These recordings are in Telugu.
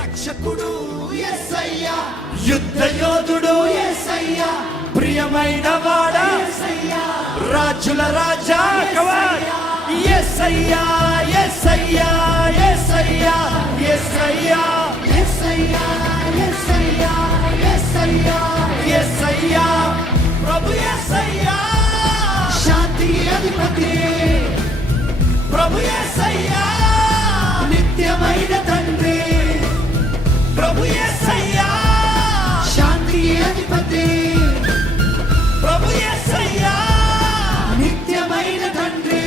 రక్షకుడు యేసయ్యా, యుద్ధ యోధుడు యేసయ్యా, ప్రియమైన వాడా యేసయ్యా, రాజుల రాజా యేసయ్యా, యేసయ్యా, యేసయ్యా, యేసయ్యా, యేసయ్యా, యేసయ్యా, యేసయ్యా, యేసయ్యా, ప్రభు యేసయ్యా, శాంతి అధిపతి ప్రభు యేసయ్యా, నిత్యమైన తండ్రి ప్రభు యేసయ్యా, శాంతి అధిపతి ప్రభు యేసయ్యా, నిత్యమైన తండ్రి.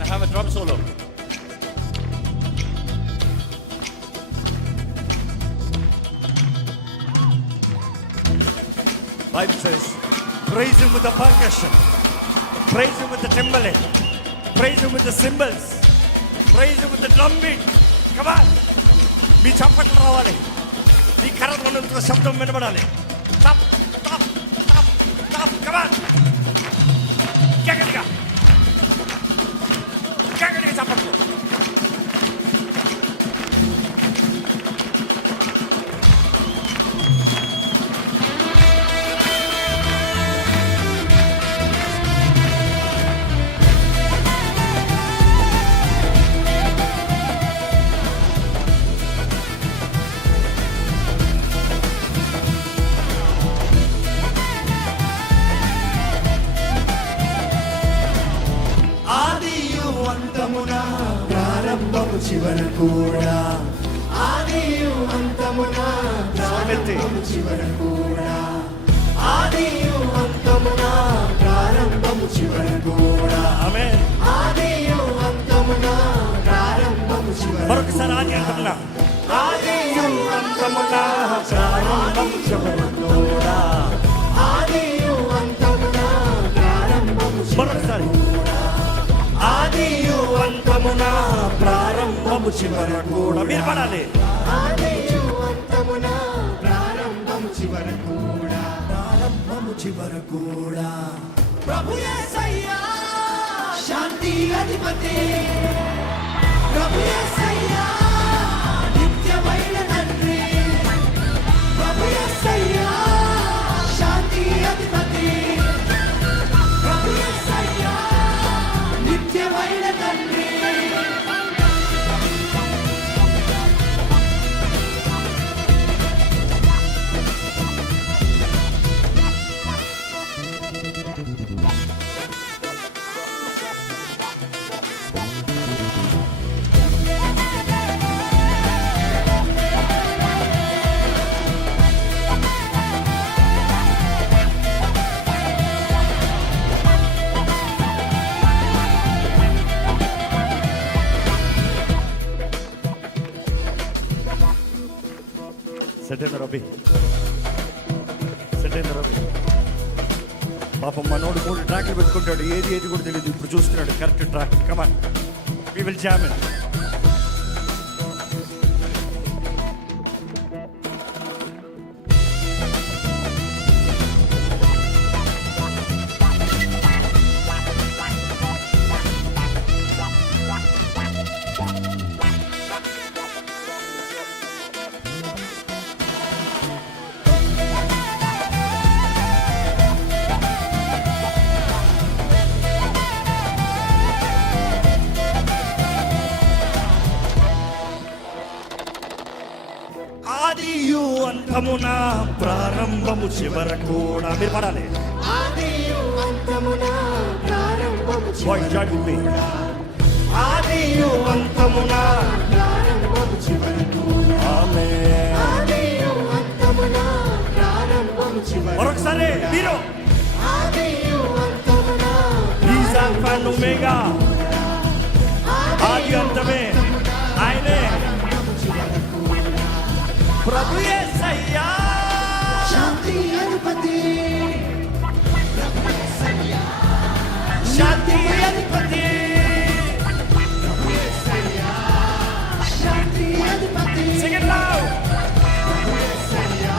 I have a drum solo. Bible says, praise him with the percussion, praise him with the timbaling, praise him with the cymbals, praise him with the drum beat. Come on, మీ చప్పట్లు రావాలి, మీ కరధ్వనులతో శబ్దం వినబడాలి. Stop, stop, stop, stop. Come on, గట్టిగా గట్టిగా చప్పట్లు. ప్రారంభము చివర కూడా, ఆదియు అంతమున ప్రారంభము చివర కూడా, ఆదియు అంతమున ప్రారంభము చివర కూడా, ఆమేన్. ఆదియు అంతమున ప్రారంభము చివర. మరొకసారి ఆది అంతమున, ఆదియు అంతమున ప్రారంభము చివర కూడా, ఆదియు అంతమున ప్రారంభము మరొకసారి ఆదియు అంతమున ప్రారంభము చివర కూడా. మీరు పడాలి. ఆదియు అంతమున ప్రారంభము చివర కూడా, ప్రారంభము చివర కూడా, ప్రభు యేసయ్యా, శాంతి అధిపతి ప్రభు యేసయ్యా, నిత్యమైన తండ్రి ప్రభు యేసయ్యా, శాంతి అధిపతి ప్రభు యేసయ్యా, నిత్యమైన తండ్రి. సెట్ అయిన రవి, సెట్ అయిన రవి. పాపం మనోడు 3 ట్రాక్లు పెట్టుకుంటాడు, ఏది కూడా తెలియదు. ఇప్పుడు చూస్తున్నాడు correct track. Come on, we will jam it. ఆదియు అంతమున ప్రారంభము చివర కూడా. మీరు పడాలి. ఆదియు అంతమున ప్రారంభము చివర కూడా, ఆదియు అంతమున ప్రారంభము చివర కూడా, ఆమేన్. ఆదియు అంతమున ప్రారంభము చివర. మరొకసారి మీరు ఆదియు అంతమున ఈజ్ ఆల్ఫా అండ్ ఒమేగా, ఆది అంతమే ఆయనే ప్రభు యేసయ్యా, శాంతి అధిపతి ప్రభు యేసయ్యా, శాంతి అధిపతి ప్రభు యేసయ్యా, శాంతి అధిపతి. Sing it loud. Prabhu Yesayya,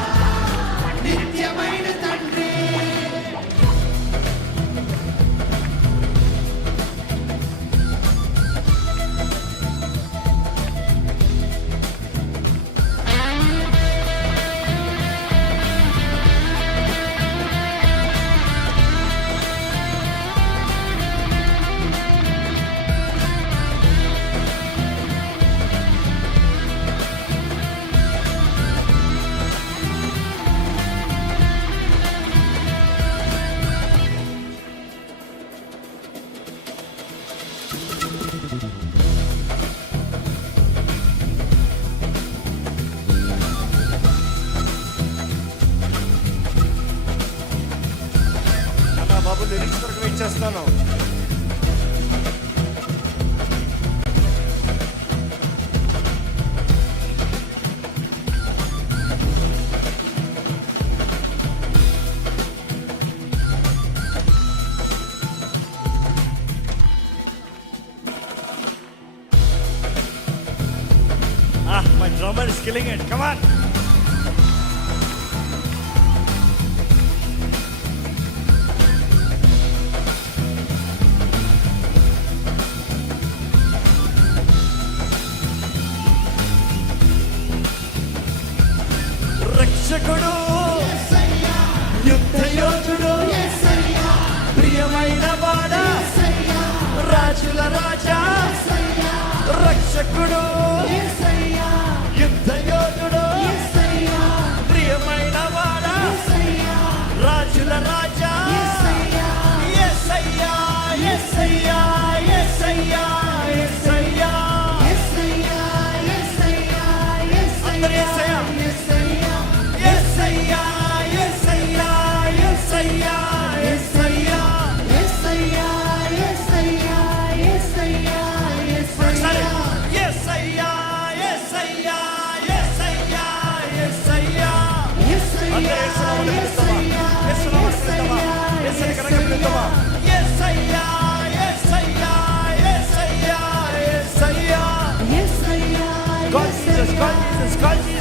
lyrics కొరకు వెయిట్ చేస్తున్నాను. My drummer is killing it. Come on. రక్షకుడు, యేసయ్యా యుద్ధ యోధుడు, యేసయ్యా ప్రియమైన వాడా, యేసయ్యా రాజుల రాజా, యేసయ్యా రక్షకుడు, యేసయ్యా యుద్ధ యోధుడు, యేసయ్యా ప్రియమైన వాడా, యేసయ్యా రాజుల రాజా, యేసయ్యా యేసయ్యా యేసయ్యా యేసయ్యా యేసయ్యా. యేసయ్యా యేసయ్యా అందరూ యేసయ్యా యేసయ్యా. యేసయ్యా యేసయ్యా యేసయ్యా యేసయ్యా యేసయ్యా. యేసయ్యా యేసయ్యా యేసయ్యా యేసయ్యా యేసయ్యా యేసయ్యా యేసయ్యా. యేసయ్యా అందరూ యేసునామమును పిలుద్దామా? యేసునామమును పిలుద్దామా? యేసుని కనుక పిలుద్దామా? యేసయ్యా యేసయ్యా యేసయ్యా యేసయ్యా. యేసయ్యా God Jesus, God Jesus, God Jesus.